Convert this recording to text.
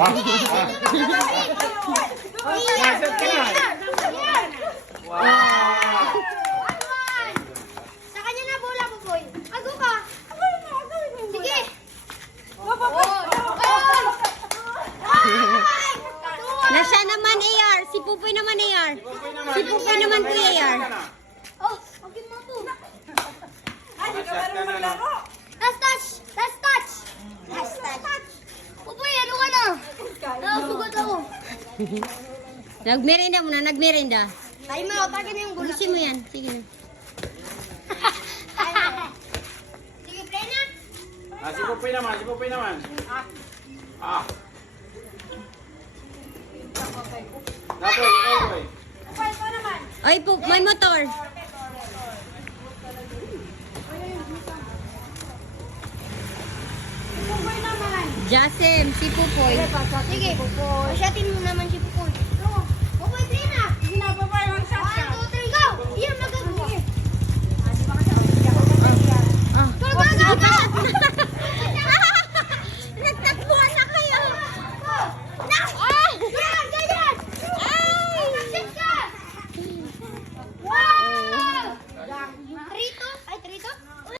Nasaan ka na? Wow! Sa kanya na bola, Pupoy. Ago ka. Sige. Na siya naman, AR. Si Pupoy naman, AR. Si Pupoy naman, Kuya AR. Oh, okay mo po. Nasaan ka na lang? Last touch. Last touch. Last touch. Pupoy, ano ka na? Nakasugot ako. Nagmerenda muna, nagmerenda. Tayo mo, tagay mo yung bola. Bulisin mo yan. Sige na. Sige, play na. Si Pupoy naman, si Pupoy naman. Ah. Napoy, Napoy. Ay, may motor. Jasem, si Pupoy. Sige, pasyatin mo naman si